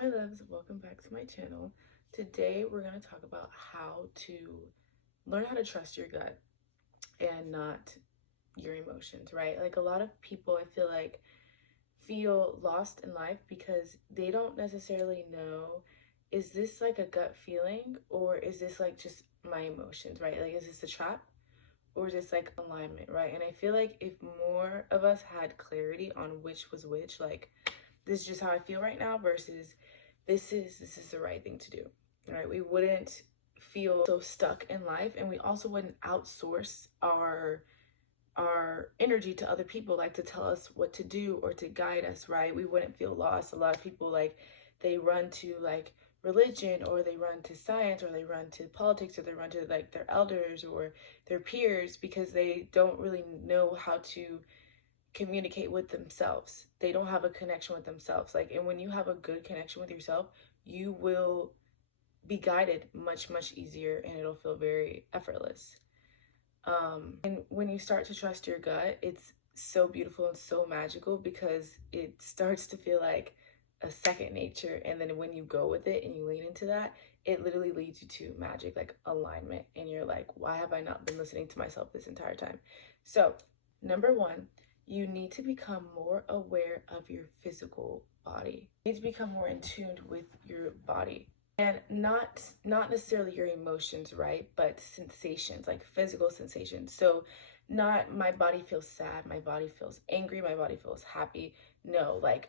my loves, welcome back to my channel. Today we're going to talk about how to learn how to trust your gut and not your emotions, right? Like a lot of people I feel like feel lost in life because they don't necessarily know, is this like a gut feeling or is this like just my emotions, right? Like is this a trap or is this like alignment, right? And I feel like if more of us had clarity on which was which, like this is just how I feel right now versus this is the right thing to do. Right? We wouldn't feel so stuck in life, and we also wouldn't outsource our energy to other people, like to tell us what to do or to guide us, right? We wouldn't feel lost. A lot of people, like, they run to like religion, or they run to science, or they run to politics, or they run to like their elders or their peers because they don't really know how to communicate with themselves. They don't have a connection with themselves. Like, and when you have a good connection with yourself, you will be guided much easier, and it'll feel very effortless. And when you start to trust your gut, it's so beautiful and so magical because it starts to feel like a second nature. And then when you go with it and you lean into that, it literally leads you to magic, like alignment. And you're like, why have I not been listening to myself this entire time? So, number one, you need to become more aware of your physical body. You need to become more in tune with your body. And not necessarily your emotions, right? But sensations, like physical sensations. So not my body feels sad, my body feels angry, my body feels happy. No, like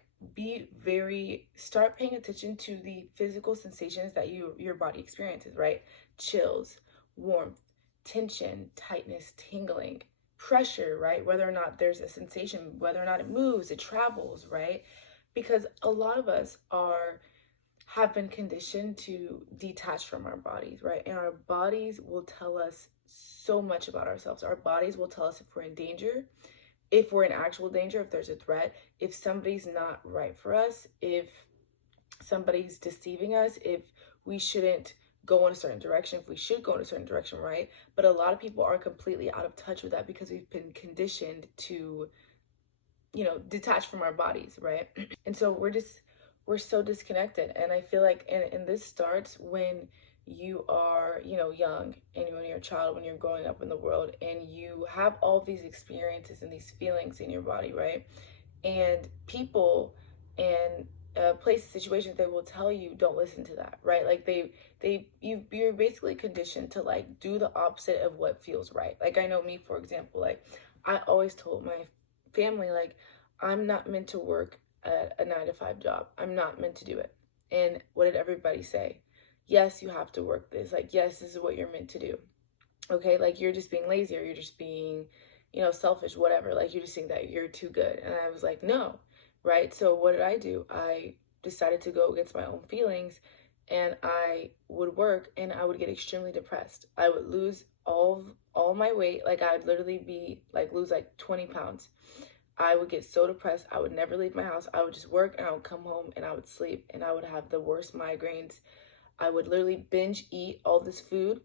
start paying attention to the physical sensations that your body experiences, right? Chills, warmth, tension, tightness, tingling, pressure, right? Whether or not there's a sensation, whether or not it moves, it travels, right? Because a lot of us have been conditioned to detach from our bodies, right? And our bodies will tell us so much about ourselves. Our bodies will tell us if we're in danger, if we're in actual danger, if there's a threat, if somebody's not right for us, if somebody's deceiving us, if we shouldn't go in a certain direction, if we should go in a certain direction, right? But a lot of people are completely out of touch with that because we've been conditioned to, detach from our bodies, right? And so we're so disconnected. And I feel like, and this starts when you are, young, and when you're a child, when you're growing up in the world, and you have all these experiences and these feelings in your body, right? And people and places, situations, they will tell you don't listen to that, right? Like you're basically conditioned to like do the opposite of what feels right. Like I know me, for example, like I always told my family, like, I'm not meant to work a 9 to 5 job. I'm not meant to do it. And what did everybody say? Yes, you have to work this. Like, yes, this is what you're meant to do. Okay, like you're just being lazy, or you're just being, selfish, whatever. Like you just think that you're too good. And I was like, no, right? So what did I do? I decided to go against my own feelings, and I would work, and I would get extremely depressed. I would lose all my weight. Like I'd literally be like lose like 20 pounds. I would get so depressed. I would never leave my house. I would just work, and I would come home and I would sleep, and I would have the worst migraines. I would literally binge eat all this food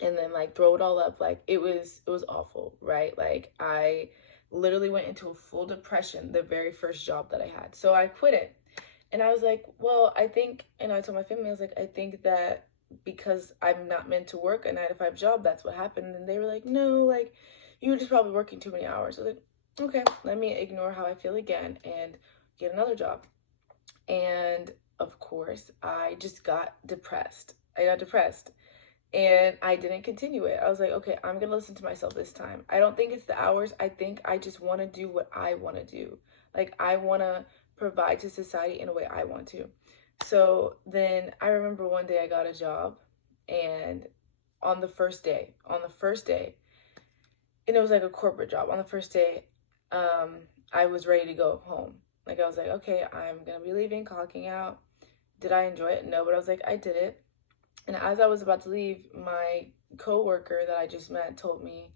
and then like throw it all up. Like it was awful, right? Like I literally went into a full depression the very first job that I had. So I quit it. And I was like, well, I think, and I told my family, I was like, I think that because I'm not meant to work a 9 to 5 job, that's what happened. And they were like, no, like you were just probably working too many hours. I was like, okay, let me ignore how I feel again and get another job. And of course, I just got depressed. I got depressed, and I didn't continue it. I was like, okay, I'm gonna listen to myself this time. I don't think it's the hours. I think I just want to do what I want to do. Like I want to provide to society in a way I want to. So then I remember one day I got a job, and on the first day, and it was like a corporate job. On the first day, I was ready to go home. Like I was like, okay, I'm gonna be leaving, clocking out. Did I enjoy it? No, but I was like, I did it. And as I was about to leave, my coworker that I just met told me,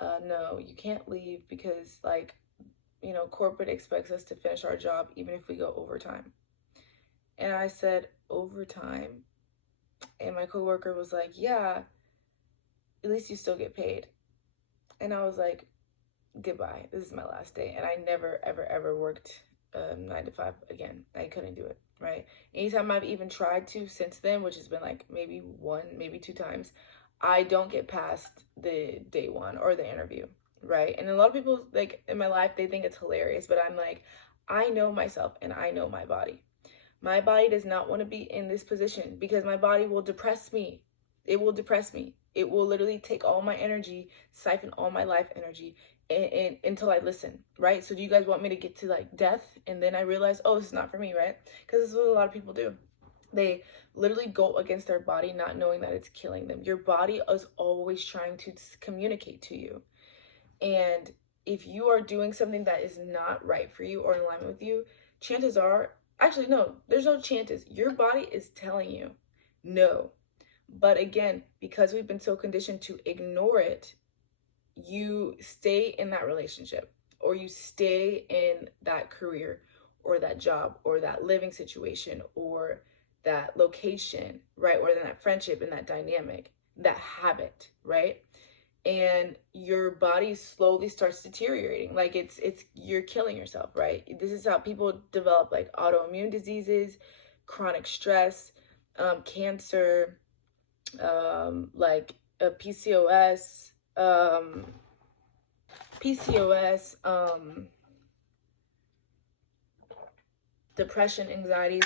no, you can't leave because like, corporate expects us to finish our job even if we go overtime. And I said, overtime? And my coworker was like, yeah, at least you still get paid. And I was like, goodbye. This is my last day. And I never, ever, ever worked 9 to 5 again. I couldn't do it. right? Anytime I've even tried to since then, which has been like maybe one, maybe two times, I don't get past the day one or the interview, right? And a lot of people, like, in my life, they think it's hilarious, but I'm like, I know myself and I know my body. My body does not want to be in this position because my body will depress me. It will depress me. It will literally take all my energy, siphon all my life energy, and until I listen, right? So do you guys want me to get to like death and then I realize, oh, this is not for me, right? Because this is what a lot of people do. They literally go against their body, not knowing that it's killing them. Your body is always trying to communicate to you. And if you are doing something that is not right for you or in alignment with you, chances are, actually, no, there's no chances. Your body is telling you no. But again, because we've been so conditioned to ignore it, you stay in that relationship or you stay in that career or that job or that living situation or that location, right? Or then that friendship and that dynamic, that habit, right? And your body slowly starts deteriorating. Like it's you're killing yourself, right? This is how people develop like autoimmune diseases, chronic stress, cancer, like a PCOS, depression, anxiety,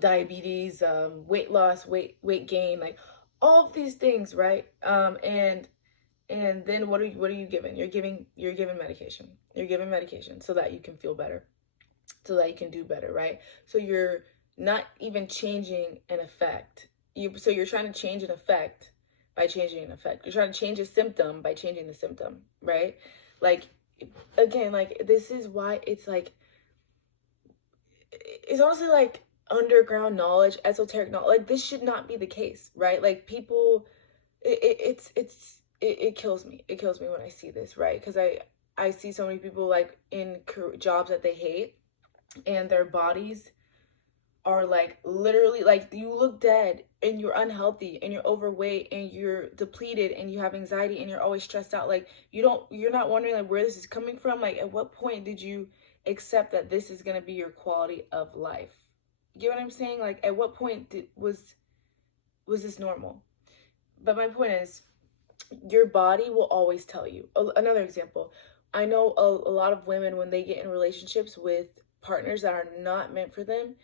diabetes, weight loss, weight gain, like all of these things, right? And then what are you given? You're given medication. You're given medication so that you can feel better, so that you can do better, right? So you're not even changing an effect. So you're trying to change an effect by changing an effect. You're trying to change a symptom by changing the symptom, right? Like, again, like this is why it's like, it's honestly like underground knowledge, esoteric knowledge. Like this should not be the case, right? Like people, it kills me. It kills me when I see this, right? Because I see so many people like in jobs that they hate, and their bodies are like literally like you look dead and you're unhealthy and you're overweight and you're depleted and you have anxiety and you're always stressed out. Like you're not wondering like where this is coming from. Like at what point did you accept that this is going to be your quality of life? You get what I'm saying? Like at what point was this normal? But my point is, your body will always tell you. Another example, I know a lot of women, when they get in relationships with partners that are not meant for them,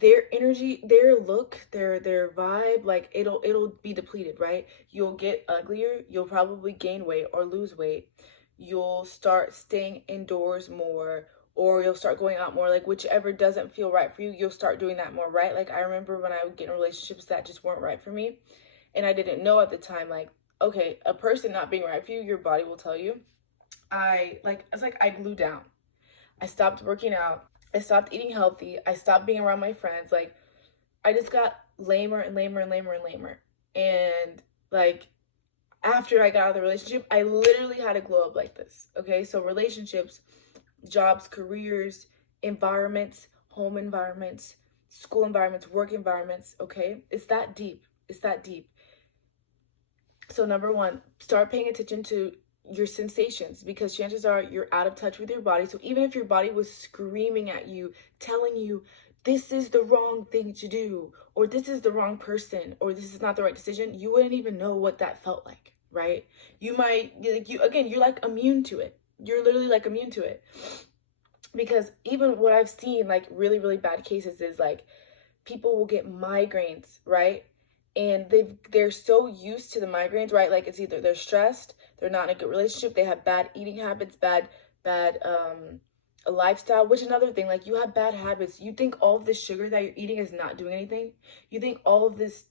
their energy, their look, their vibe, like it'll be depleted, right? You'll get uglier, you'll probably gain weight or lose weight, you'll start staying indoors more, or you'll start going out more, like whichever doesn't feel right for you, you'll start doing that more, right? Like I remember when I would get in relationships that just weren't right for me, and I didn't know at the time, like, okay, a person not being right for you, your body will tell you. It's like I glued down. I stopped working out. I stopped eating healthy. I stopped being around my friends. Like I just got lamer and lamer and lamer and lamer. And like after I got out of the relationship, I literally had to glow up like this. Okay, so relationships, jobs, careers, environments, home environments, school environments, work environments. Okay, it's that deep. It's that deep. So number one, start paying attention to your sensations, because chances are you're out of touch with your body. So even if your body was screaming at you, telling you this is the wrong thing to do, or this is the wrong person, or this is not the right decision, you wouldn't even know what that felt like, right? You might, like, you're like immune to it. You're literally like immune to it. Because even what I've seen, like really, really bad cases, is like people will get migraines, right? And they're so used to the migraines, right? Like it's either they're stressed, they're not in a good relationship, they have bad eating habits, bad a lifestyle. Which another thing, like you have bad habits, you think all of this sugar that you're eating is not doing anything. You think all of this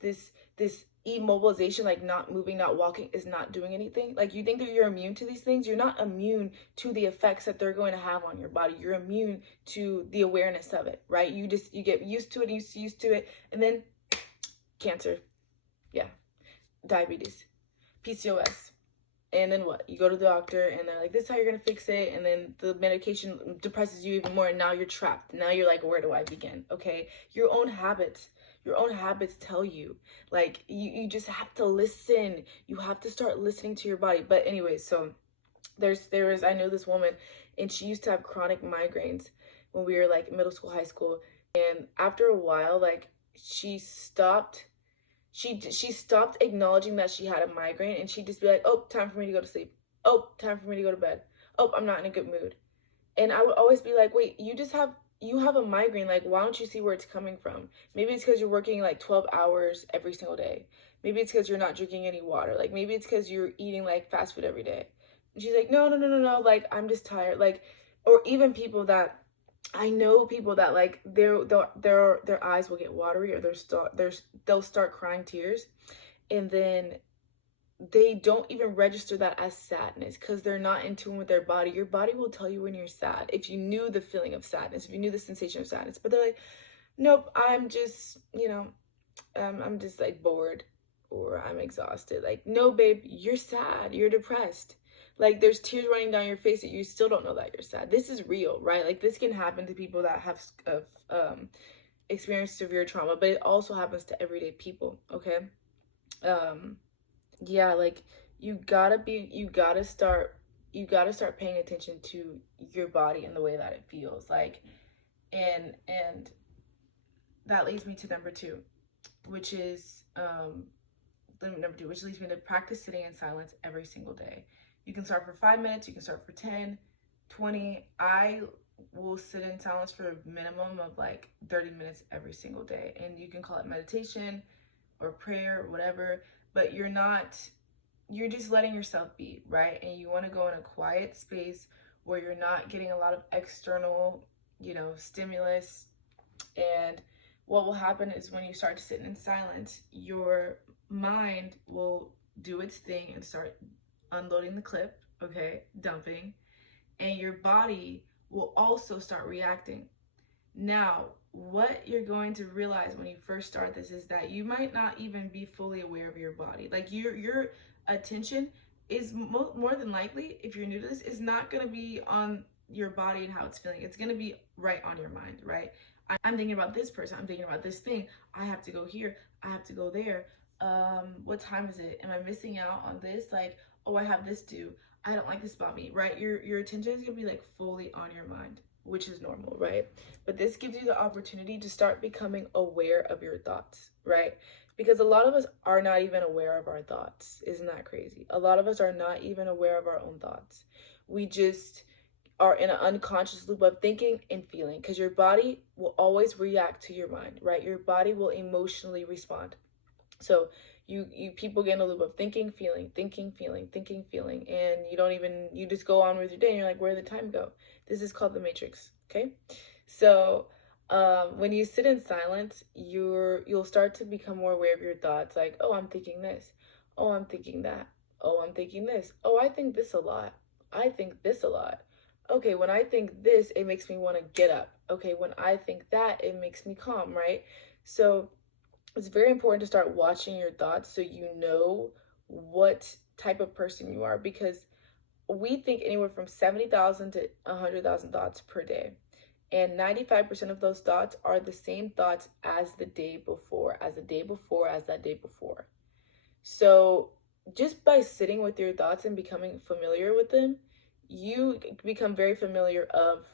immobilization, like not moving, not walking, is not doing anything. Like you think that you're immune to these things. You're not immune to the effects that they're going to have on your body. You're immune to the awareness of it, right? You get used to it, used to it, and then cancer, yeah, diabetes, PCOS. And then what? You go to the doctor and they're like, this is how you're going to fix it. And then the medication depresses you even more. And now you're trapped. Now you're like, where do I begin? Okay. Your own habits tell you, like, you just have to listen. You have to start listening to your body. But anyways, so there was, I know this woman, and she used to have chronic migraines. when we were like middle school, high school. And after a while, like she stopped acknowledging that she had a migraine, and she'd just be like, "Oh, time for me to go to sleep. Oh, time for me to go to bed. Oh, I'm not in a good mood." And I would always be like, "Wait, you have a migraine. Like, why don't you see where it's coming from? Maybe it's because you're working like 12 hours every single day. Maybe it's because you're not drinking any water. Like, maybe it's because you're eating like fast food every day." And she's like, "No, no, no, no, no. Like, I'm just tired." Like, or even people that I know, people that like their eyes will get watery, or they'll start crying tears, and then they don't even register that as sadness because they're not in tune with their body. Your body will tell you when you're sad. If you knew the feeling of sadness, if you knew the sensation of sadness, but they're like, "Nope, I'm just, I'm just like bored, or I'm exhausted." Like, no, babe, you're sad. You're depressed. Like, there's tears running down your face that you still don't know that you're sad. This is real, right? Like, this can happen to people that have experienced severe trauma, but it also happens to everyday people. Okay. Um, yeah, like you gotta start paying attention to your body and the way that it feels. Like, and that leads me to number two, which is number two, which leads me to practice sitting in silence every single day. You can start for 5 minutes, you can start for 10, 20. I will sit in silence for a minimum of like 30 minutes every single day. And you can call it meditation or prayer or whatever, but you're just letting yourself be, right? And you want to go in a quiet space where you're not getting a lot of external, stimulus. And what will happen is when you start to sit in silence, your mind will do its thing and start unloading the clip, okay, dumping, and your body will also start reacting. Now, what you're going to realize when you first start this is that you might not even be fully aware of your body. Like, your attention is more than likely, if you're new to this, is not going to be on your body and how it's feeling. It's going to be right on your mind, right? I'm thinking about this person. I'm thinking about this thing. I have to go here. I have to go there. What time is it? Am I missing out on this? Like, oh, I have this due. I don't like this about me, right? Your attention is gonna be like fully on your mind, which is normal, right? But this gives you the opportunity to start becoming aware of your thoughts, right? Because a lot of us are not even aware of our thoughts. Isn't that crazy? A lot of us are not even aware of our own thoughts. We just are in an unconscious loop of thinking and feeling, because your body will always react to your mind, right? Your body will emotionally respond. So you people get in a loop of thinking, feeling, thinking, feeling, thinking, feeling, and you just go on with your day, and you're like, where did the time go? This is called the matrix. Okay. So when you sit in silence, you'll start to become more aware of your thoughts. Like, oh, I'm thinking this. Oh, I'm thinking that. Oh, I'm thinking this. Oh, I think this a lot. I think this a lot. Okay, when I think this, it makes me want to get up. Okay, when I think that, it makes me calm, right? So it's very important to start watching your thoughts so you know what type of person you are, because we think anywhere from 70,000 to 100,000 thoughts per day. And 95% of those thoughts are the same thoughts as the day before, as the day before, as that day before. So just by sitting with your thoughts and becoming familiar with them, you become very familiar of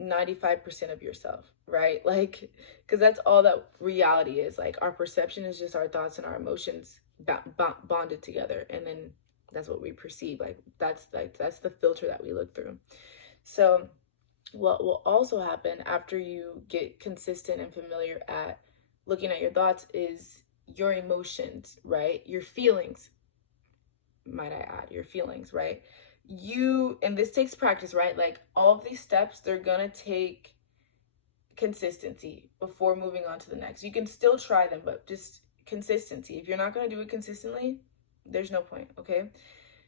95% of yourself, right? Like, because that's all that reality is. Like, our perception is just our thoughts and our emotions bonded together, and then that's what we perceive. Like, that's the filter that we look through. So what will also happen after you get consistent and familiar at looking at your thoughts is your emotions, right? Your feelings, might I add, your feelings, right? And this takes practice, right? Like, all of these steps, they're gonna take consistency before moving on to the next. You can still try them, but just consistency. If you're not gonna do it consistently, there's no point. Okay.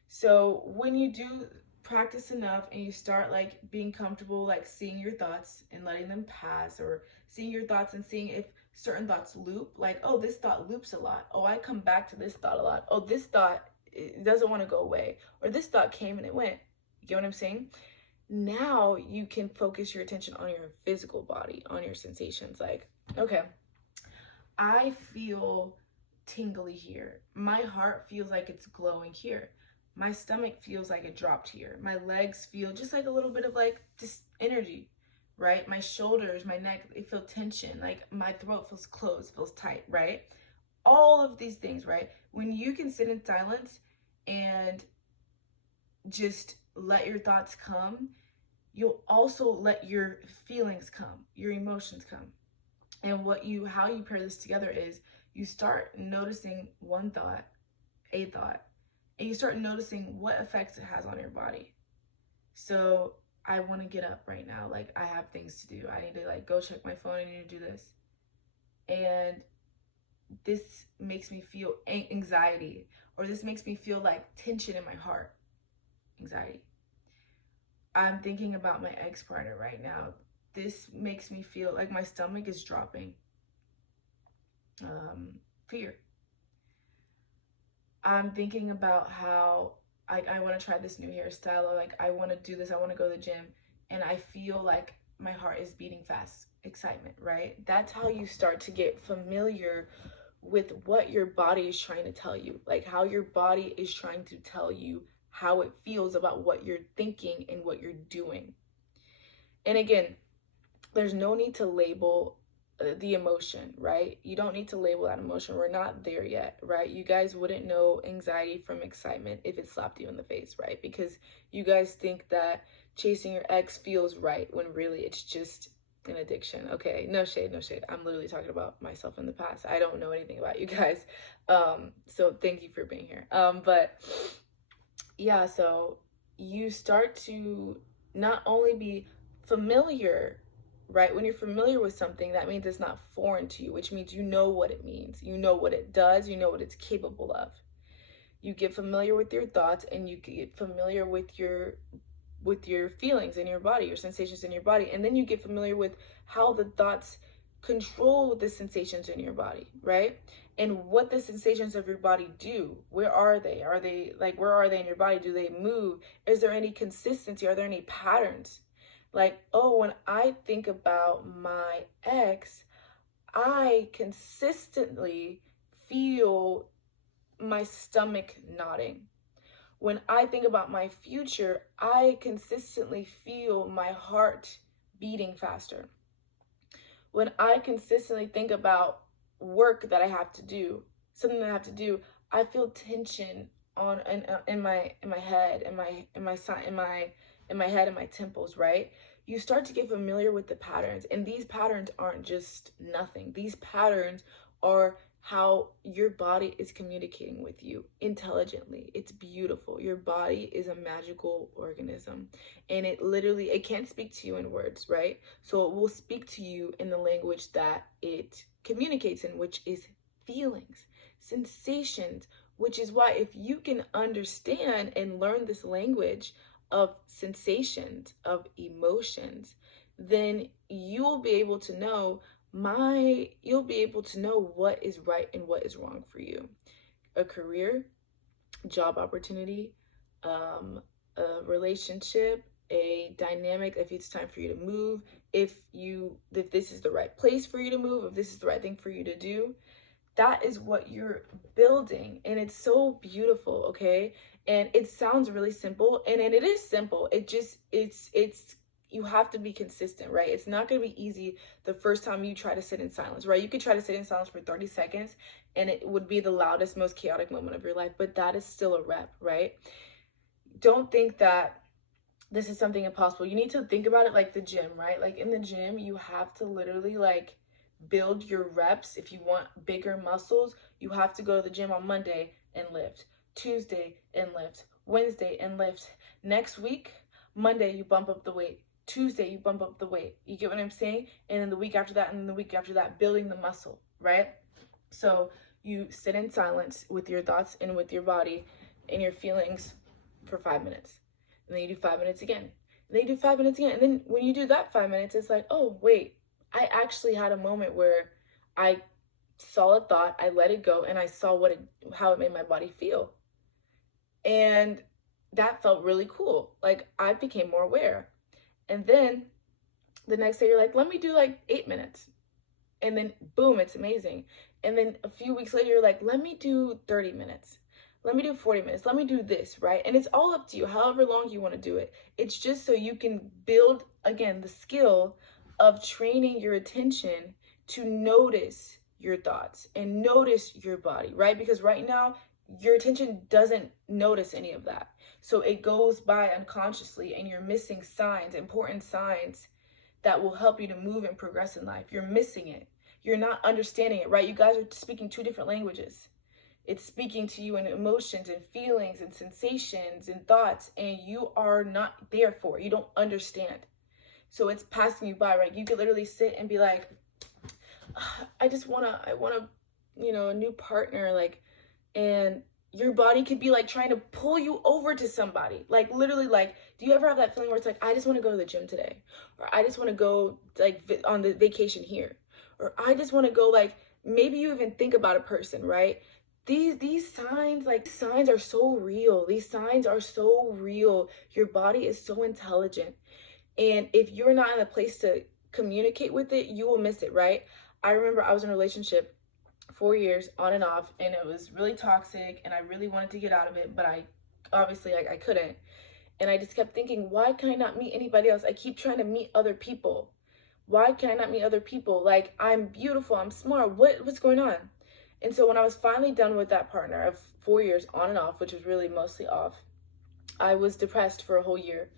So when you do practice enough and you start like being comfortable, like seeing your thoughts and letting them pass, or seeing your thoughts and seeing if certain thoughts loop, like, oh, this thought loops a lot. Oh, I come back to this thought a lot. Oh, this thought, it doesn't want to go away, or this thought came and it went. You get what I'm saying? Now you can focus your attention on your physical body, on your sensations. Like, okay, I feel tingly here. My heart feels like it's glowing here. My stomach feels like it dropped here. My legs feel just like a little bit of like just energy. right? My shoulders, my neck, they feel tension. Like my throat feels closed, feels tight, right? All of these things, right? When you can sit in silence and just let your thoughts come, you'll also let your feelings come, your emotions come. And how you pair this together is you start noticing one thought, a thought, and you start noticing what effects it has on your body. So I want to get up right now. Like I have things to do. I need to like go check my phone. I need to do this. And this makes me feel anxiety, or this makes me feel like tension in my heart. Anxiety. I'm thinking about my ex-partner right now. This makes me feel like my stomach is dropping. Fear. I'm thinking about how I want to try this new hairstyle, or like I want to do this, I want to go to the gym, and I feel like my heart is beating fast. Excitement, right? That's how you start to get familiar with what your body is trying to tell you, like how your body is trying to tell you how it feels about what you're thinking and what you're doing. And again, there's no need to label the emotion, right? You don't need to label that emotion. We're not there yet, right? You guys wouldn't know anxiety from excitement if it slapped you in the face, right? Because you guys think that chasing your ex feels right when really it's just an addiction. Okay, no shade, no shade. I'm literally talking about myself in the past. I don't know anything about you guys. So thank you for being here. But yeah, so you start to not only be familiar, right? When you're familiar with something, that means it's not foreign to you, which means you know what it means. You know what it does. You know what it's capable of. You get familiar with your thoughts, and you get familiar with your feelings in your body, your sensations in your body, and then you get familiar with how the thoughts control the sensations in your body, right? And what the sensations of your body do. Where are they? Where are they in your body? Do they move? Is there any consistency? Are there any patterns? Like, oh, when I think about my ex, I consistently feel my stomach knotting. When I think about my future, I consistently feel my heart beating faster. When I consistently think about work that I have to do, something that I have to do, I feel tension on in my head, in my head and my temples, right? You start to get familiar with the patterns, and these patterns aren't just nothing. These patterns are how your body is communicating with you intelligently. It's beautiful. Your body is a magical organism, and it can't speak to you in words, right? So it will speak to you in the language that it communicates in, which is feelings, sensations, which is why if you can understand and learn this language of sensations, of emotions, then you'll be able to know what is right and what is wrong for you. A career, job opportunity, a relationship, a dynamic, if it's time for you to move, if this is the right place for you to move, if this is the right thing for you to do. That is what you're building, and it's so beautiful, okay? And it sounds really simple, and it is simple. It's you have to be consistent, right? It's not going to be easy the first time you try to sit in silence, right? You could try to sit in silence for 30 seconds and it would be the loudest, most chaotic moment of your life, but that is still a rep, right? Don't think that this is something impossible. You need to think about it like the gym, right? Like in the gym, you have to literally like build your reps. If you want bigger muscles, you have to go to the gym on Monday and lift, Tuesday and lift, Wednesday and lift. Next week, Monday, you bump up the weight. Tuesday, you bump up the weight. You get what I'm saying? And then the week after that, and then the week after that, building the muscle, right? So you sit in silence with your thoughts and with your body and your feelings for 5 minutes. And then you do 5 minutes again. And then you do 5 minutes again. And then when you do that 5 minutes, it's like, oh, wait, I actually had a moment where I saw a thought, I let it go, and I saw how it made my body feel. And that felt really cool. Like I became more aware. And then the next day you're like, let me do like 8 minutes. And then boom, it's amazing. And then a few weeks later, you're like, let me do 30 minutes. let me do 40 minutes, let me do this, right? And it's all up to you, however long you want to do it. It's just so you can build, again, the skill of training your attention to notice your thoughts and notice your body, right? Because right now, your attention doesn't notice any of that. So it goes by unconsciously, and you're missing signs, important signs that will help you to move and progress in life. You're missing it. You're not understanding it, right? You guys are speaking two different languages. It's speaking to you in emotions and feelings and sensations and thoughts, and you are not there for it. You don't understand. So it's passing you by, right? You could literally sit and be like, I want a new partner, like, and your body could be like trying to pull you over to somebody. Like literally, like, do you ever have that feeling where it's like, I just want to go to the gym today, or I just want to go like on the vacation here, or I just want to go, like, maybe you even think about a person, right? These signs, like, signs are so real. These signs are so real. Your body is so intelligent. And if you're not in a place to communicate with it, you will miss it, right? I remember I was in a relationship 4 years on and off, and it was really toxic, and I really wanted to get out of it, but I obviously I couldn't. And I just kept thinking, why can I not meet anybody else? I keep trying to meet other people. Why can I not meet other people? Like, I'm beautiful, I'm smart. What's going on? And so when I was finally done with that partner of 4 years on and off, which was really mostly off, I was depressed for a whole year.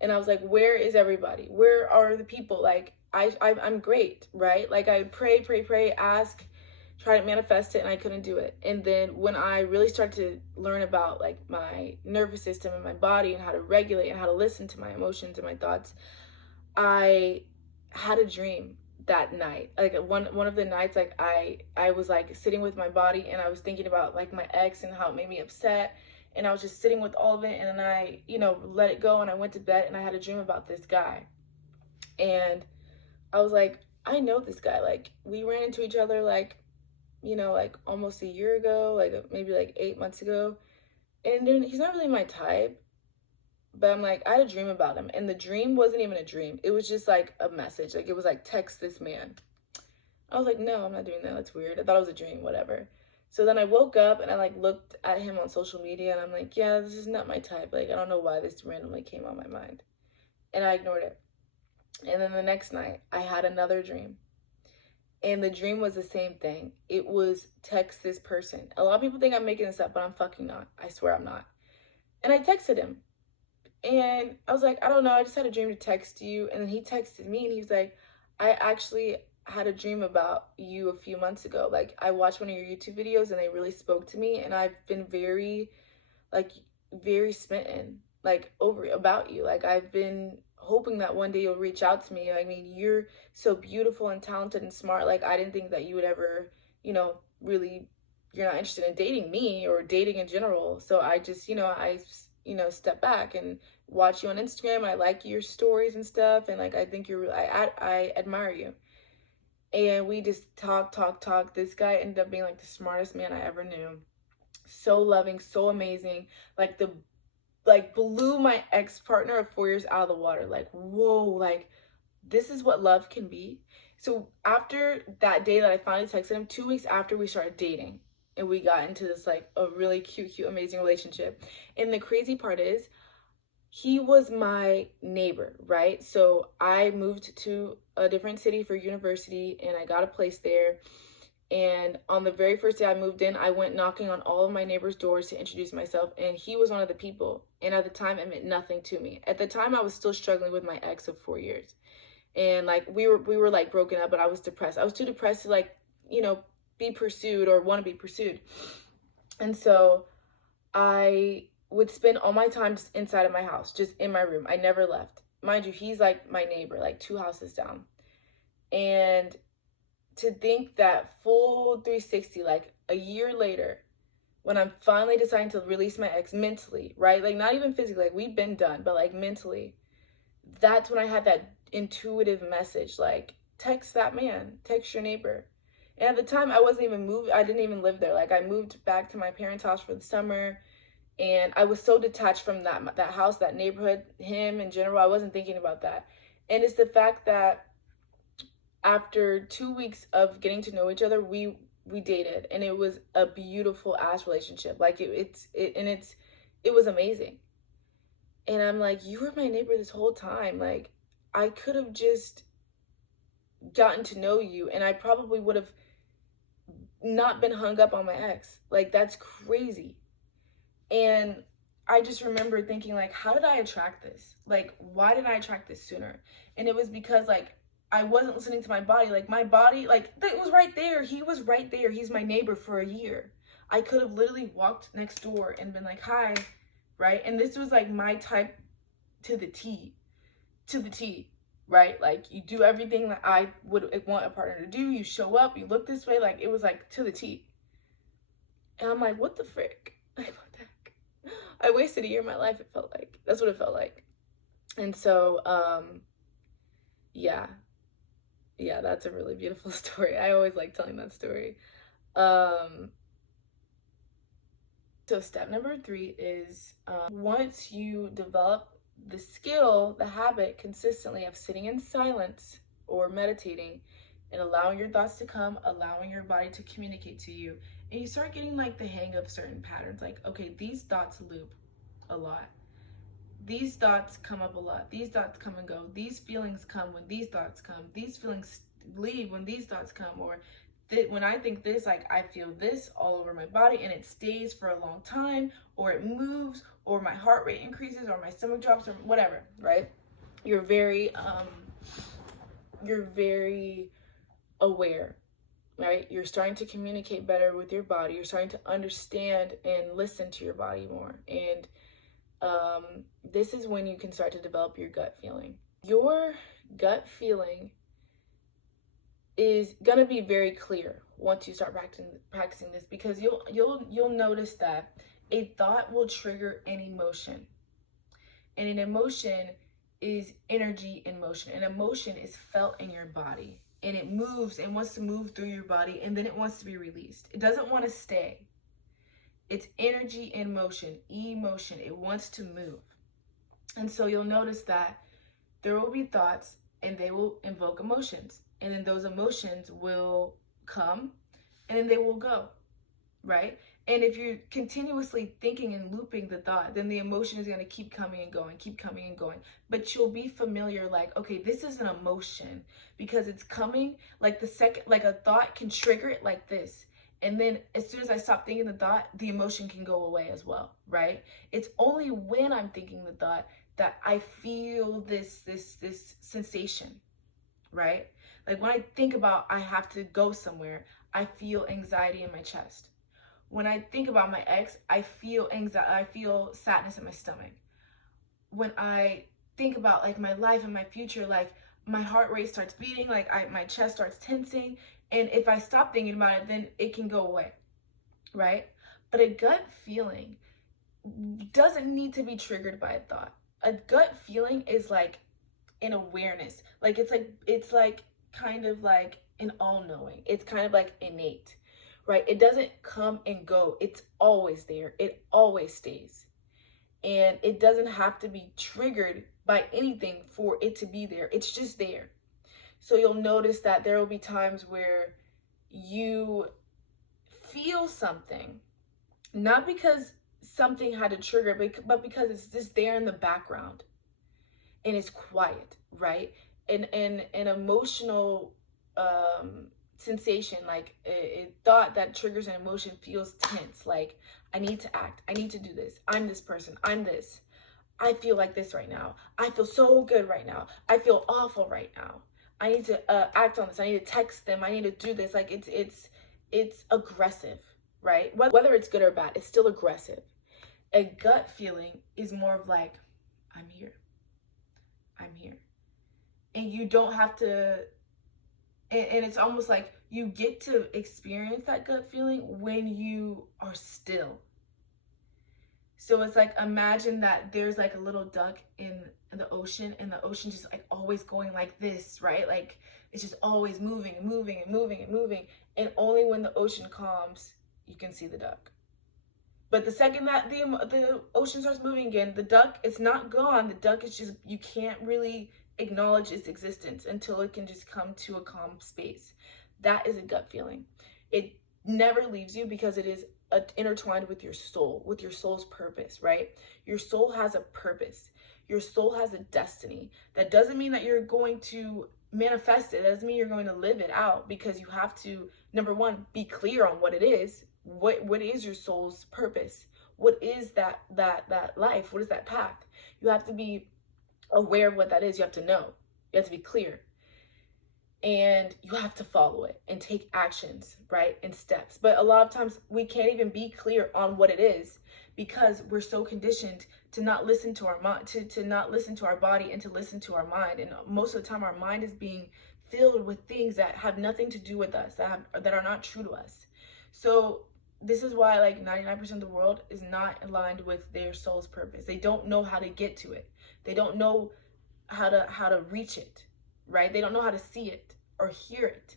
And I was like, where is everybody? Where are the people? Like, I'm great, right? Like, I pray, ask, try to manifest it, and I couldn't do it. And then when I really started to learn about, like, my nervous system and my body and how to regulate and how to listen to my emotions and my thoughts, I had a dream that night. Like, one of the nights, like, I was like sitting with my body, and I was thinking about, like, my ex and how it made me upset, and I was just sitting with all of it, and then I, let it go, and I went to bed, and I had a dream about this guy. And I was like, I know this guy. Like, we ran into each other, like, like almost a year ago, like maybe like 8 months ago. And then he's not really my type, but I'm like, I had a dream about him. And the dream wasn't even a dream. It was just like a message. Like, it was like, text this man. I was like, no, I'm not doing that. That's weird. I thought it was a dream, whatever. So then I woke up and I like looked at him on social media, and I'm like, yeah, this is not my type. Like, I don't know why this randomly came on my mind. And I ignored it. And then the next night I had another dream. And the dream was the same thing. It was, text this person. A lot of people think I'm making this up, but I'm fucking not. I swear I'm not. And I texted him. And I was like, I don't know, I just had a dream to text you. And then he texted me, and he was like, I actually had a dream about you a few months ago. Like, I watched one of your YouTube videos, and they really spoke to me. And I've been very, like, very smitten, like, over about you. Like, I've been hoping that one day you'll reach out to me. I mean, you're so beautiful and talented and smart. Like, I didn't think that you would ever, really, you're not interested in dating me or dating in general. So I just, step back and watch you on Instagram. I like your stories and stuff. And like, I think I admire you. And we just talk. This guy ended up being like the smartest man I ever knew. So loving, so amazing. Like, blew my ex-partner of 4 years out of the water. Like, whoa, like, this is what love can be. So after that day that I finally texted him, 2 weeks after, we started dating, and we got into this, like, a really cute, amazing relationship. And the crazy part is, he was my neighbor, right? So I moved to a different city for university, and I got a place there. And on the very first day I moved in, I went knocking on all of my neighbors' doors to introduce myself, and he was one of the people. And at the time, it meant nothing to me. At the time, I was still struggling with my ex of 4 years. And like, we were like broken up, but I was depressed. I was too depressed to, like, be pursued or want to be pursued. And so I would spend all my time just inside of my house, just in my room. I never left. Mind you, he's like my neighbor, like 2 houses down. And to think that full 360, like a year later, when I'm finally deciding to release my ex mentally, right? Like, not even physically, like, we've been done, but like mentally, that's when I had that intuitive message, like, text that man, text your neighbor. And at the time, I wasn't even moved. I didn't even live there. Like, I moved back to my parents' house for the summer, and I was so detached from that house, that neighborhood, him in general. I wasn't thinking about that. And it's the fact that after 2 weeks of getting to know each other, we we dated, and it was a beautiful ass relationship. Like it was amazing. And I'm like, you were my neighbor this whole time. Like, I could have just gotten to know you, and I probably would have not been hung up on my ex. Like, that's crazy. And I just remember thinking, like, how did I attract this? Like, why didn't I attract this sooner? And it was because, like, I wasn't listening to my body. Like, my body, like, it was right there. He was right there. He's my neighbor for a year. I could have literally walked next door and been like, hi, right? And this was, like, my type to the T, right? Like, you do everything that I would want a partner to do. You show up, you look this way. Like, it was, like, to the T. And I'm like, what the frick? Like, what the heck? I wasted a year of my life, it felt like. That's what it felt like. And so, yeah, that's a really beautiful story. I always like telling that story. So step number 3 is once you develop the skill, the habit consistently of sitting in silence or meditating and allowing your thoughts to come, allowing your body to communicate to you, and you start getting like the hang of certain patterns, like, okay, these thoughts loop a lot. These thoughts come up a lot. These thoughts come and go. These feelings come when these thoughts come. These feelings leave when these thoughts come. Or when I think this, like, I feel this all over my body and it stays for a long time, or it moves, or my heart rate increases, or my stomach drops, or whatever, right? You're very aware, right? You're starting to communicate better with your body. You're starting to understand and listen to your body more. And this is when you can start to develop your gut feeling. Your gut feeling is gonna be very clear once you start practicing this, because you'll notice that a thought will trigger an emotion, and an emotion is energy in motion. An emotion is felt in your body, and it moves and wants to move through your body, and then it wants to be released. It doesn't want to stay. It's energy in motion, emotion. It wants to move. And so you'll notice that there will be thoughts and they will invoke emotions. And then those emotions will come and then they will go, right? And if you're continuously thinking and looping the thought, then the emotion is going to keep coming and going, keep coming and going. But you'll be familiar, like, okay, this is an emotion because it's coming. Like the second, like a thought can trigger it like this. And then as soon as I stop thinking the thought, the emotion can go away as well, right? It's only when I'm thinking the thought that I feel this sensation, right? Like when I think about I have to go somewhere, I feel anxiety in my chest. When I think about my ex, I feel anxiety, I feel sadness in my stomach. When I think about like my life and my future, like my heart rate starts beating, like my chest starts tensing. And if I stop thinking about it, then it can go away, right? But a gut feeling doesn't need to be triggered by a thought. A gut feeling is like an awareness. Like it's like kind of like an all-knowing. It's kind of like innate, right? It doesn't come and go. It's always there. It always stays. And it doesn't have to be triggered by anything for it to be there. It's just there. So you'll notice that there will be times where you feel something, not because something had to trigger, but because it's just there in the background and it's quiet, right? And an emotional sensation, like a thought that triggers an emotion feels tense, like I need to act, I need to do this, I'm this person, I'm this, I feel like this right now, I feel so good right now, I feel awful right now, I need to act on this, I need to text them, I need to do this. Like it's aggressive, right? Whether it's good or bad, it's still aggressive. A gut feeling is more of like, I'm here. And you don't have to, and it's almost like you get to experience that gut feeling when you are still. So it's like, imagine that there's like a little duck in the ocean, and the ocean just like always going like this, right? Like it's just always moving and moving and moving and moving. And only when the ocean calms, you can see the duck. But the second that the ocean starts moving again, the duck is not gone. The duck is just, you can't really acknowledge its existence until it can just come to a calm space. That is a gut feeling. It never leaves you because it is intertwined with your soul's purpose, right? Your soul has a purpose. Your soul has a destiny. That doesn't mean that you're going to manifest it. That doesn't mean you're going to live it out, because you have to, number one, be clear on what it is. What is your soul's purpose? What is that life? What is that path? You have to be aware of what that is. You have to know. You have to be clear. And you have to follow it and take actions, right? And steps. But a lot of times we can't even be clear on what it is, because we're so conditioned to not listen to our mind, to not listen to our body, and to listen to our mind. And most of the time our mind is being filled with things that have nothing to do with us, that are not true to us. So this is why like 99% of the world is not aligned with their soul's purpose. They don't know how to get to it. They don't know how to reach it, right? They don't know how to see it or hear it,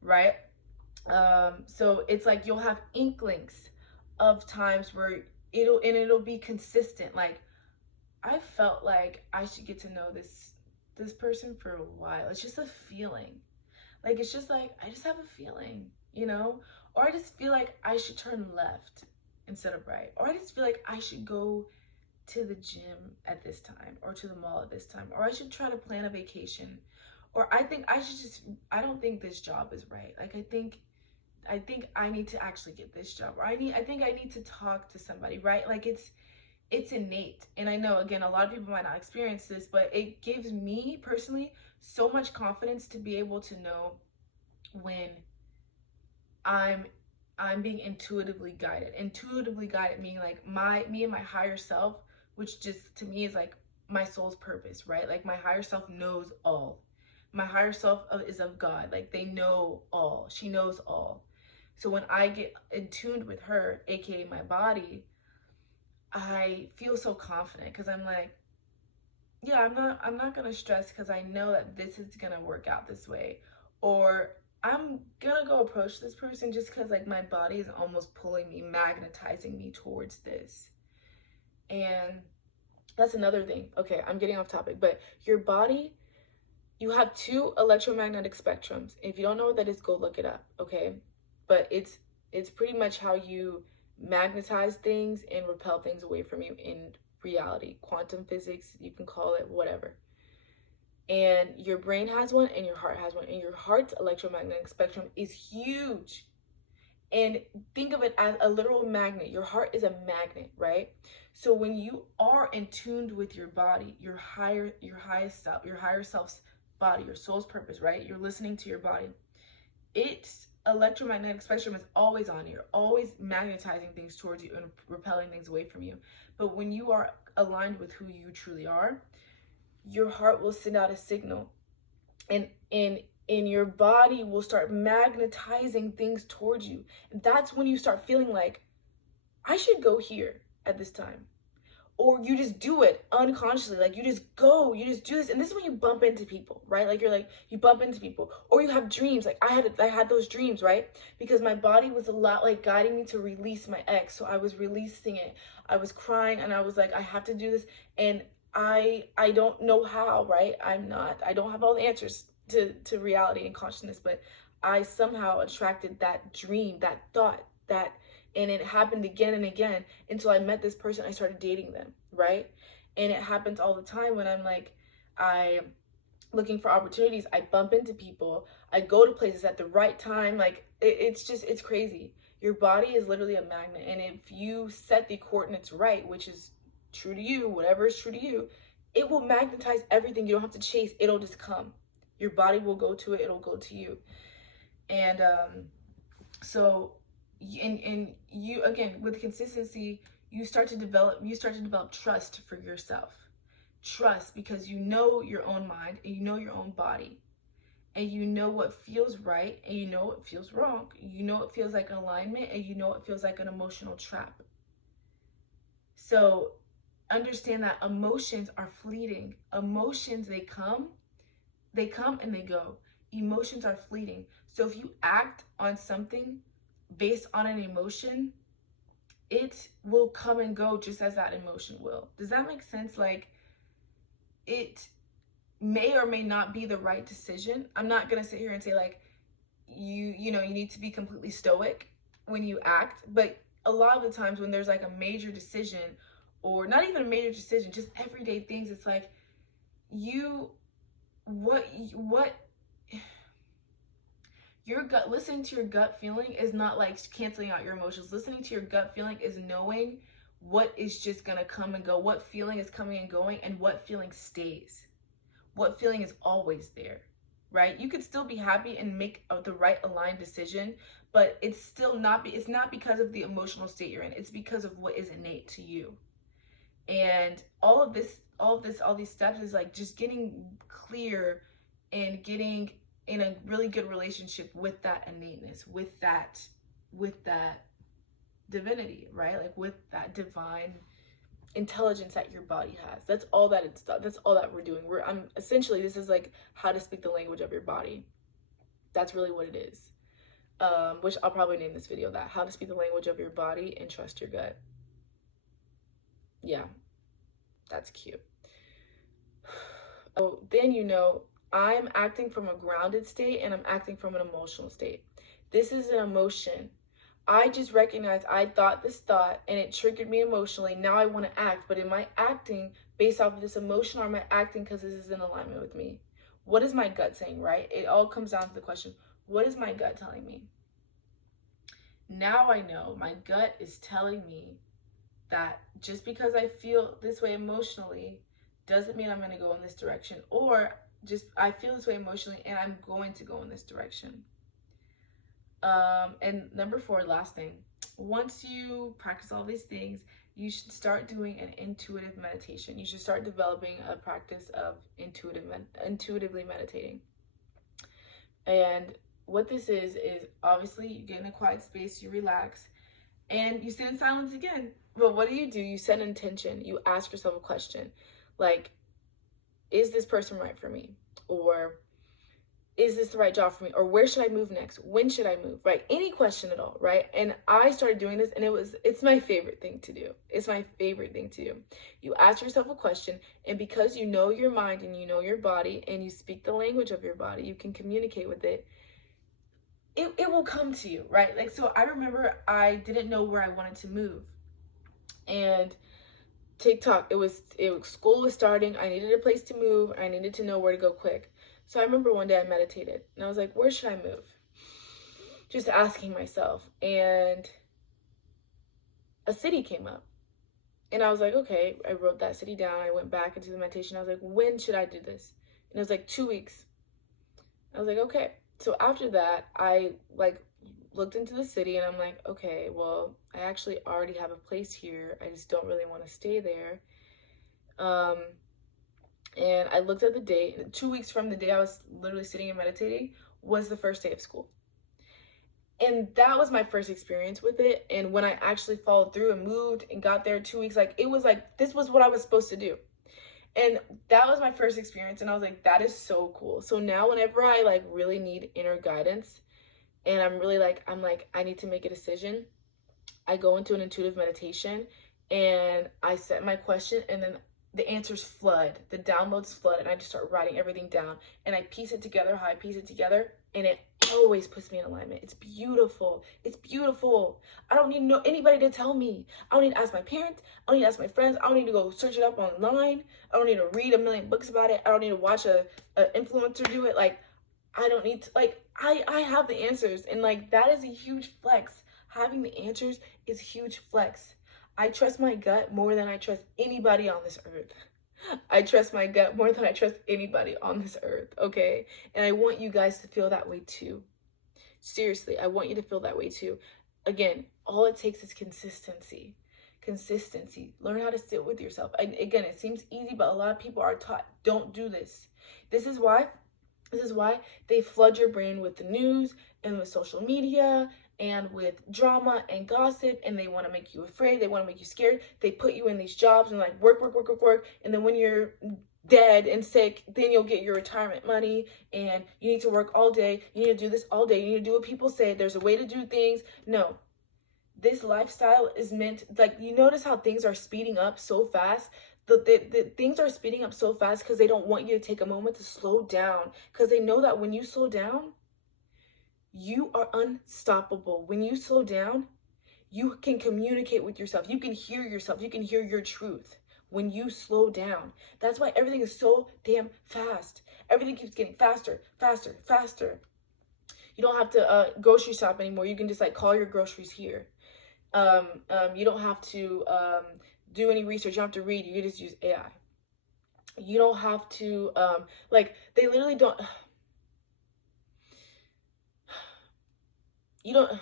right? So it's like you'll have inklings of times where it'll be consistent. Like, I felt like I should get to know this person for a while. It's just a feeling. Like, it's just like, I just have a feeling, or I just feel like I should turn left instead of right, or I just feel like I should go to the gym at this time, or to the mall at this time, or I should try to plan a vacation, or I think I don't think this job is right. Like, I think I need to actually get this job, or I think I need to talk to somebody, right? Like, it's innate. And I know, again, a lot of people might not experience this, but it gives me personally so much confidence to be able to know when I'm being intuitively guided. Intuitively guided meaning like me and my higher self, which just to me is like my soul's purpose, right? Like, my higher self knows all. My higher self is of God. Like, they know all. She knows all. So when I get in tuned with her, aka my body, I feel so confident, because I'm like, yeah, I'm not gonna stress, because I know that this is gonna work out this way, or I'm gonna go approach this person just because like my body is almost pulling me, magnetizing me towards this. And that's another thing. Okay, I'm getting off topic, but your body, you have two electromagnetic spectrums. If you don't know what that is, go look it up, okay? But it's pretty much how you magnetize things and repel things away from you in reality. Quantum physics, you can call it whatever. And your brain has one, and your heart has one. And your heart's electromagnetic spectrum is huge. And think of it as a literal magnet. Your heart is a magnet, right? So when you are in tuned with your body, your highest self, your higher self's body, your soul's purpose, right? You're listening to your body. Its electromagnetic spectrum is always on you. You're always magnetizing things towards you and repelling things away from you. But when you are aligned with who you truly are, your heart will send out a signal, and your body will start magnetizing things towards you. And that's when you start feeling like, I should go here at this time. Or you just do it unconsciously. Like, you just go, you just do this. And this is when you bump into people, right? Like, you bump into people, or you have dreams. Like, I had those dreams, right? Because my body was a lot like guiding me to release my ex. So I was releasing it. I was crying, and I was like, I have to do this. And I don't know how, right? I don't have all the answers to reality and consciousness, but I somehow attracted that dream, that thought, and it happened again and again until I met this person. I started dating them, right? And it happens all the time when I'm looking for opportunities. I bump into people. I go to places at the right time. Like, it's crazy. Your body is literally a magnet. And if you set the coordinates right, which is true to you, whatever is true to you, it will magnetize everything. You don't have to chase. It'll just come. Your body will go to it. It'll go to you. And so you, again, with consistency, you start to develop trust for yourself. Trust, because you know your own mind, and you know your own body, and you know what feels right, and you know what feels wrong. You know what feels like an alignment, and you know what feels like an emotional trap. So understand that emotions are fleeting. Emotions, they come and they go. Emotions are fleeting. So if you act on something based on an emotion, it will come and go just as that emotion will. Does that make sense? Like, it may or may not be the right decision. I'm not going to sit here and say like, you need to be completely stoic when you act. But a lot of the times when there's like a major decision, or not even a major decision, just everyday things, it's like you what your gut, listening to your gut feeling is not like canceling out your emotions. Listening to your gut feeling is knowing what is just gonna come and go, what feeling is coming and going, and what feeling stays, what feeling is always there, right? You could still be happy and make the right aligned decision, but it's still it's not because of the emotional state you're in. It's because of what is innate to you. And all these steps is like just getting clear and getting in a really good relationship with that innateness, with that divinity, right? Like with that divine intelligence that your body has. That's all that we're doing. I'm essentially, this is like how to speak the language of your body. That's really what it is. Which I'll probably name this video that, how to speak the language of your body and trust your gut. Yeah, that's cute. Oh, then I'm acting from a grounded state and I'm acting from an emotional state. This is an emotion. I just recognized I thought this thought and it triggered me emotionally. Now I want to act, but am I acting based off of this emotion, or am I acting because this is in alignment with me? What is my gut saying, right? It all comes down to the question, what is my gut telling me? Now I know my gut is telling me that just because I feel this way emotionally doesn't mean I'm going to go in this direction, or just I feel this way emotionally and I'm going to go in this direction. And number 4, last thing, once you practice all these things, you should start doing an intuitive meditation. You should start developing a practice of intuitively meditating. And what this is obviously you get in a quiet space, you relax, and you sit in silence again. But what do? You set an intention. You ask yourself a question like, is this person right for me? Or is this the right job for me? Or where should I move next? When should I move? Right? Any question at all, right? And I started doing this, and it's my favorite thing to do. It's my favorite thing to do. You ask yourself a question, and because you know your mind and you know your body and you speak the language of your body, you can communicate with it. It will come to you, right? Like, so I remember I didn't know where I wanted to move. And TikTok, school was starting. I needed a place to move. I needed to know where to go quick. So I remember one day I meditated and I was like, where should I move? Just asking myself. And a city came up. And I was like, okay, I wrote that city down. I went back into the meditation. I was like, when should I do this? And it was like 2 weeks. I was like, okay. So after that, I looked into the city and I'm like, okay, well, I actually already have a place here. I just don't really want to stay there. And I looked at the date. 2 weeks from the day I was literally sitting and meditating was the first day of school. And that was my first experience with it. And when I actually followed through and moved and got there 2 weeks, it was like, this was what I was supposed to do. And that was my first experience. And I was like, that is so cool. So now whenever I really need inner guidance and I'm really I need to make a decision, I go into an intuitive meditation and I set my question, and then the answers flood, the downloads flood, and I just start writing everything down and I piece it together how I piece it together, and it always puts me in alignment. It's beautiful. It's beautiful. I don't need anybody to tell me. I don't need to ask my parents. I don't need to ask my friends. I don't need to go search it up online. I don't need to read a million books about it. I don't need to watch a influencer do it. I don't need to, I have the answers, and that is a huge flex. Having the answers is a huge flex. I trust my gut more than I trust anybody on this earth. I trust my gut more than I trust anybody on this earth, okay? And I want you guys to feel that way too. Seriously, I want you to feel that way too. Again, all it takes is consistency. Consistency. Learn how to sit with yourself. Again, it seems easy, but a lot of people are taught, don't do this. This is why they flood your brain with the news and with social media and with drama and gossip, and they want to make you afraid. They want to make you scared. They put you in these jobs and work. And then when you're dead and sick, then you'll get your retirement money, and you need to work all day. You need to do this all day. You need to do what people say. There's a way to do things. No, this lifestyle is meant, you notice how things are speeding up so fast. The things are speeding up so fast because they don't want you to take a moment to slow down, because they know that when you slow down, You are unstoppable. When you slow down, you can communicate with yourself. You can hear yourself. You can hear your truth when you slow down. That's why everything is so damn fast. Everything keeps getting faster, faster, faster. You don't have to grocery shop anymore. You can just like call your groceries here. You don't have to do any research. You don't have to read. You can just use AI. You don't have to like they literally don't. You don't.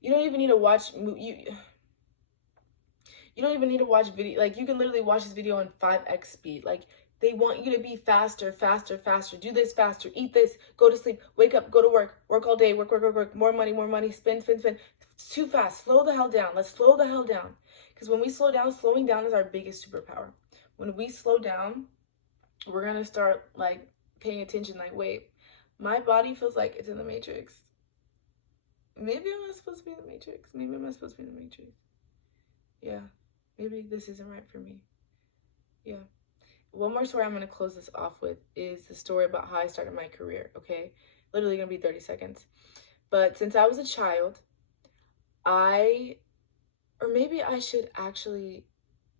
You don't even need to watch you don't even need to watch video. Like, you can literally watch this video in 5x speed. Like, they want you to be faster, faster, faster. Do this faster. Eat this. Go to sleep. Wake up. Go to work. Work all day. Work, work, work, work. More money, more money. Spend, spend, spend. It's too fast. Slow the hell down. Let's slow the hell down. Because when we slow down, slowing down is our biggest superpower. When we slow down, we're going to start, like, paying attention. Like, wait, my body feels like it's in the Matrix. Maybe I'm not supposed to be in the Matrix. Maybe I'm not supposed to be in the Matrix. Yeah. Maybe this isn't right for me. Yeah. One more story I'm going to close this off with is the story about how I started my career, okay? Literally going to be 30 seconds. But since I was a child, or maybe I should actually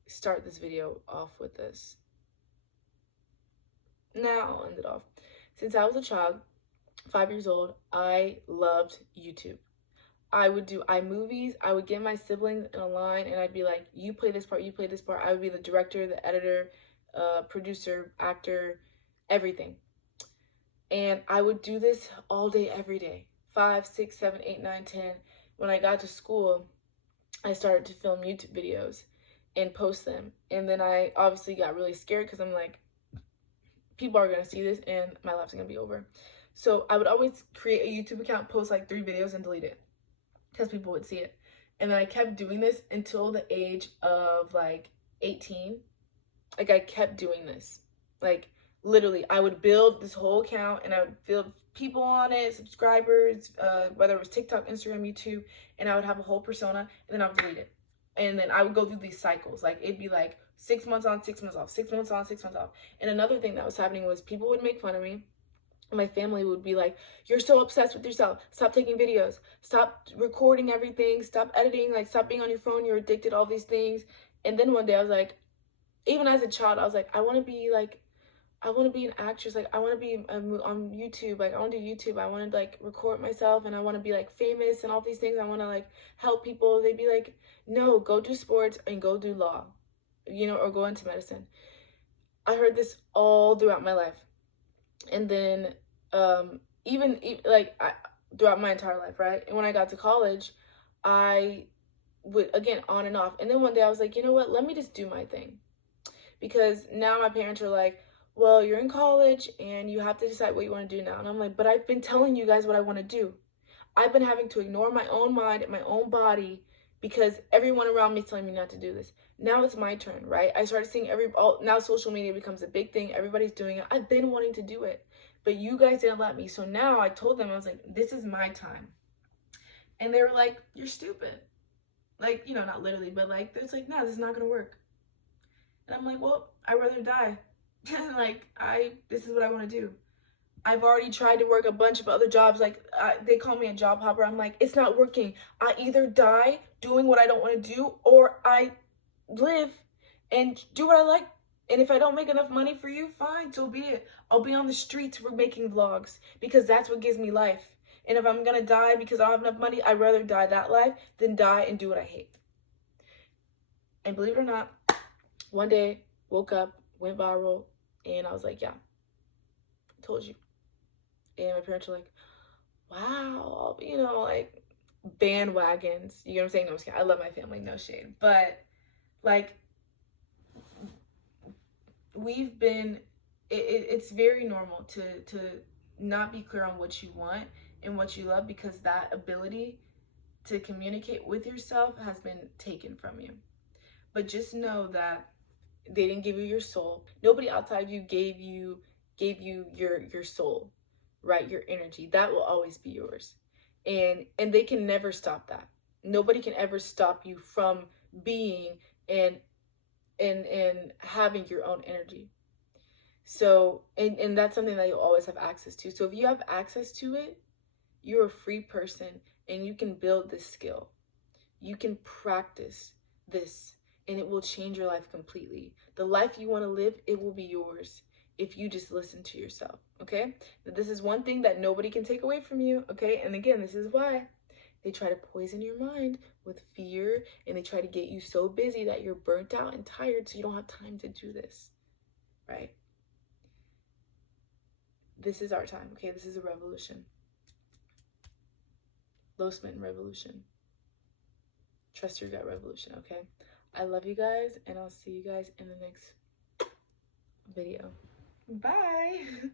start this video off with this. Now I'll end it off. Since I was a child, 5 years old, I loved YouTube. I would do iMovies. I would get my siblings in a line and I'd be like, you play this part, you play this part. I would be the director, the editor, producer, actor, everything. And I would do this all day, every day. 5, 6, 7, 8, 9, 10. When I got to school, I started to film YouTube videos and post them. And then I obviously got really scared because I'm like, people are going to see this and my life's going to be over. So I would always create a YouTube account, post like 3 videos and delete it, because people would see it. And then I kept doing this until the age of like 18. Like, I kept doing this. Like, literally, I would build this whole account and I would build people on it, subscribers, whether it was TikTok, Instagram, YouTube, and I would have a whole persona, and then I would delete it. And then I would go through these cycles. Like, it'd be like 6 months on, 6 months off, 6 months on, 6 months off. And another thing that was happening was people would make fun of me. My family would be like, you're so obsessed with yourself. Stop taking videos. Stop recording everything. Stop editing. Like, stop being on your phone. You're addicted to all these things. And then one day I was like, even as a child, I was like, I want to be an actress. Like, I want to be on YouTube. Like, I want to do YouTube. I want to like record myself and I want to be like famous and all these things. I want to like help people. They'd be like, no, go do sports and go do law, or go into medicine. I heard this all throughout my life. And then even like throughout my entire life, right? And when I got to college, I would, again, on and off. And then one day I was like, you know what? Let me just do my thing. Because now my parents are like, well, you're in college and you have to decide what you want to do now. And I'm like, but I've been telling you guys what I want to do. I've been having to ignore my own mind and my own body because everyone around me is telling me not to do this. Now it's my turn, right? I started seeing now social media becomes a big thing. Everybody's doing it. I've been wanting to do it, but you guys didn't let me. So now I told them, I was like, this is my time. And they were like, you're stupid. Like, not literally, but like, it's like, no, this is not going to work. And I'm like, well, I'd rather die. Like, this is what I want to do. I've already tried to work a bunch of other jobs. Like, they call me a job hopper. I'm like, it's not working. I either die doing what I don't want to do, or I live and do what I like. And if I don't make enough money for you, fine, so be it. I'll be on the streets making vlogs because that's what gives me life. And if I'm going to die because I don't have enough money, I'd rather die that life than die and do what I hate. And believe it or not, one day, woke up, went viral, and I was like, yeah, told you. And my parents were like, wow, like bandwagons. You know what I'm saying? No, I'm just kidding. I love my family, no shade. But like, it's very normal to not be clear on what you want and what you love, because that ability to communicate with yourself has been taken from you. But just know that they didn't give you your soul. Nobody outside of you gave you your soul, right? Your energy. That will always be yours. And they can never stop that. Nobody can ever stop you from being and having your own energy. So, and that's something that you'll always have access to. So if you have access to it, You're a free person and you can build this skill. You can practice this and it will change your life completely. The life you want to live, it will be yours if you just listen to yourself, okay? This is one thing that nobody can take away from you, okay? And again, this is why they try to poison your mind with fear, and they try to get you so busy that you're burnt out and tired so you don't have time to do this, right? This is our time, okay? This is a revolution. Losmitten revolution. Trust your gut revolution, okay? I love you guys, and I'll see you guys in the next video. Bye.